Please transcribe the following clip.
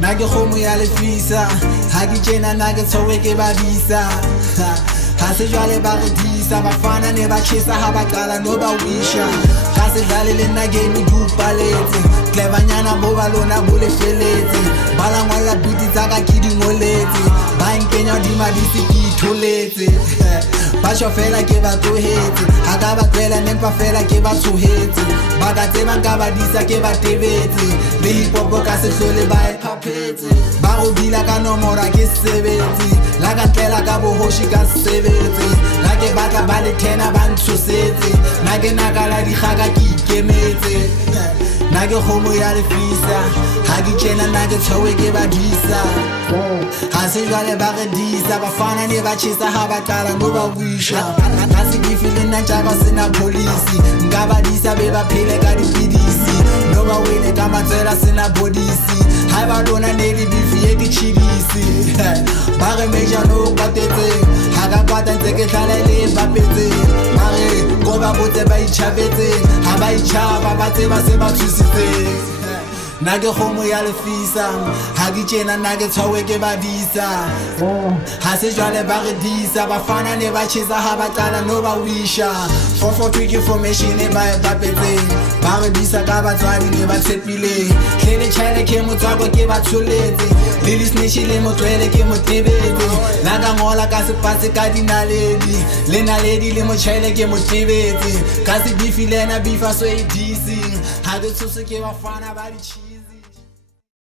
nna ke kgomo ya lefisa ha ke tjena nna ke tshwerwe ke badisa ha se jwale ba re disa bafana ne ba tjhesa ha ba qala no ba wisha ka se dlale le nna game ke upaletse clevanyana mo ba lona bo lefeletse ba la ngwala biti tsa ka ke di ngoletse ba nkenya dima di se ke itholetse ba tjho fela ke ba tlohetse ha ka ba tlwela nempa fela ke ba tshohetse ba ka tseba nka ba disa ke ba tebetse le hip hop ka se hlole ba e phapetse ba go bila ka nomora ke sebetse la ka ntlela ka bohoshi ka sebetse la ke batla ba le 10 ba ntshosetse na ke nakala dikgaka ke ikemetse na ke kgomo ya lefisa ha ke tjena na ke tshwerwe ke badisa ha se jwale ba re disa bafana ne ba tjhesa ha ba qala no ba wisha ha se ke file nna tja ba sena polisi nka ba disa be ba phele ka dipidisi no ba wele ka matsela sena bodisi ha ba lona ne le bifi ye ke chidisi ba re meja no kwatetse ha ka kwata ntse ke tlala le bapetse ba re go ba botse ba itjhabetse ha ba itjhaba ba tseba se ba thusitse na ke kgomo ya lefisa ha ke tjena nna ke tshwerwe ke badisa ha se jwale ba re disa bafana ne ba tjhesa ha ba qala no ba wisha 442 ke formation e ba e bapetseng ba re disa ka batswadi ne ba tshepile hle le tjhaile ke motswako ke ba tsholetse le le snitch le motswele ke motebetse la ka ngola ka sepatse ka dinaledi le naledi le motjhaile ke motebetse ka se beef le na beef a so e disi ha ke tshose ke bafana ba di